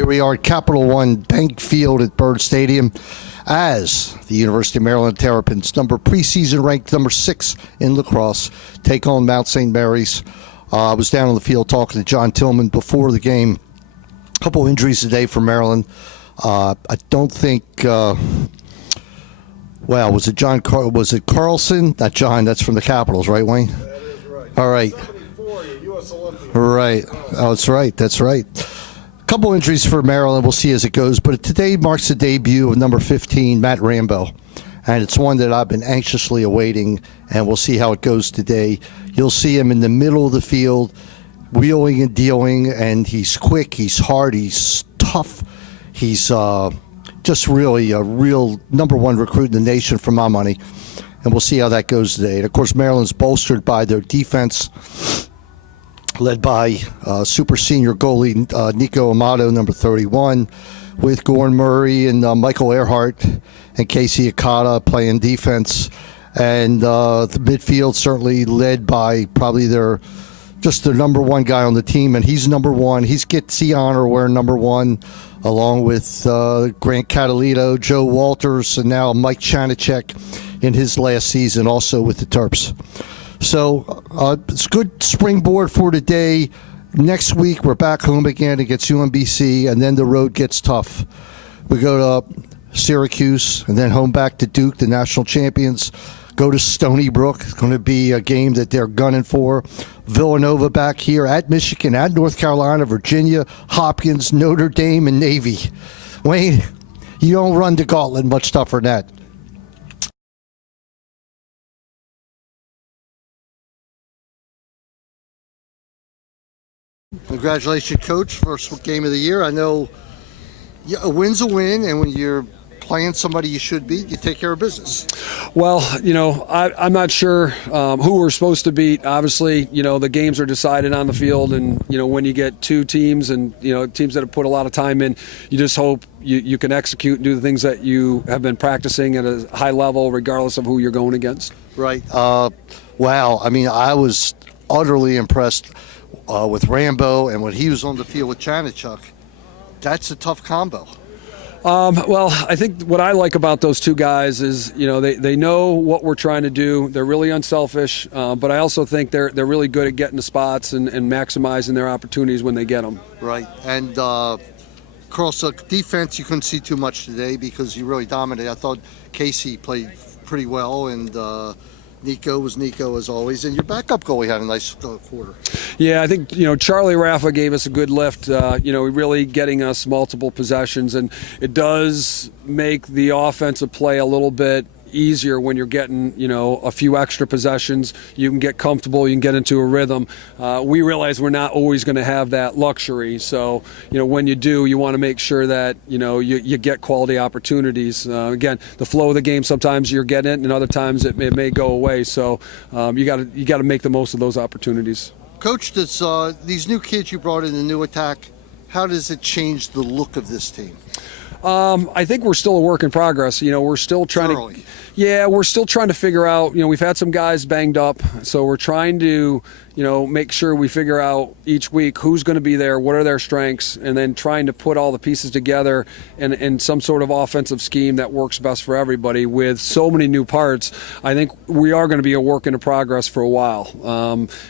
Here we are at Capital One Bank Field at Byrd Stadium as the University of Maryland Terrapins, preseason ranked number 6 in lacrosse, take on Mount St. Mary's. I was down on the field talking to John Tillman before the game. A couple injuries today for Maryland. I don't think. Was it Carlson? Not John. That's from the Capitals, right, Wayne? That is right. All right. 74, U.S. Olympic. Right. Oh, that's right. That's right. Couple injuries for Maryland. We'll see as it goes. But today marks the debut of number 15, Matt Rambo. And it's one that I've been anxiously awaiting, and we'll see how it goes today. You'll see him in the middle of the field, wheeling and dealing, and he's quick, he's hard, he's tough. He's just really a real number 1 recruit in the nation for my money. And we'll see how that goes today. And, of course, Maryland's bolstered by their defense, led by super senior goalie Nico Amato, number 31, with Gordon Murray and Michael Earhart and Casey Okada playing defense. And the midfield certainly led by probably their number 1 guy on the team, and he's number 1. He gets the honor of wearing number 1, along with Grant Catalito, Joe Walters, and now Mike Chanachek in his last season, also with the Terps. So it's a good springboard for today. Next week, we're back home again against UMBC, and then the road gets tough. We go to Syracuse, and then home back to Duke, the national champions. Go to Stony Brook. It's going to be a game that they're gunning for. Villanova back here, at Michigan, at North Carolina, Virginia, Hopkins, Notre Dame, and Navy. Wayne, you don't run the gauntlet much tougher than that. Congratulations, Coach. First game of the year. I know a win's a win, and when you're playing somebody you should beat, you take care of business. Well, I'm not sure who we're supposed to beat. Obviously, the games are decided on the field, and, when you get 2 teams and, teams that have put a lot of time in, you just hope you can execute and do the things that you have been practicing at a high level, regardless of who you're going against. Right. Wow. I mean, I was utterly impressed with Rambo, and when he was on the field with Chanachuk. That's a tough combo. Well, I think what I like about those 2 guys is, they know what we're trying to do. They're really unselfish, but I also think they're really good at getting the spots and maximizing their opportunities when they get them. Right. And across defense, you couldn't see too much today because you really dominated. I thought Casey played pretty well, and Nico was Nico as always, and your backup goalie had a nice quarter. Yeah, I think Charlie Raffa gave us a good lift. Really getting us multiple possessions, and it does make the offensive play a little bit easier when you're getting a few extra possessions. You can get comfortable, you can get into a rhythm. We realize we're not always going to have that luxury, so when you do, you want to make sure that you get quality opportunities. Again, the flow of the game, sometimes you're getting it, and other times it may go away, so you got to make the most of those opportunities. Coach, does these new kids you brought in the new attack, how does it change the look of this team? I think we're still a work in progress. We're still trying to. Yeah, we're still trying to figure out. We've had some guys banged up, so we're trying to, make sure we figure out each week who's going to be there, what are their strengths, and then trying to put all the pieces together in some sort of offensive scheme that works best for everybody. With so many new parts, I think we are going to be a work in progress for a while,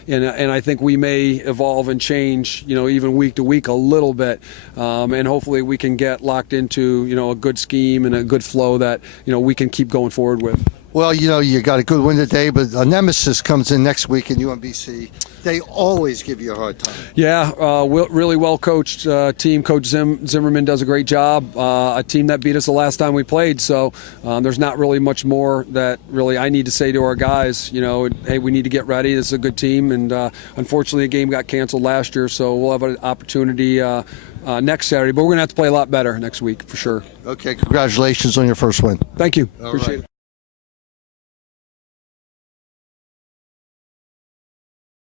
and I think we may evolve and change, even week to week a little bit, and hopefully we can get locked into a good scheme and a good flow that we can keep going forward with. Well, you got a good win today, but a nemesis comes in next week in UMBC. They always give you a hard time. Yeah, really well coached team. Coach Zimmerman does a great job. A team that beat us the last time we played, so there's not really much more that really I need to say to our guys. Hey, we need to get ready. This is a good team, and unfortunately, the game got canceled last year, so we'll have an opportunity next Saturday. But we're going to have to play a lot better next week for sure. Okay, congratulations on your first win. Thank you. All Appreciate right. it.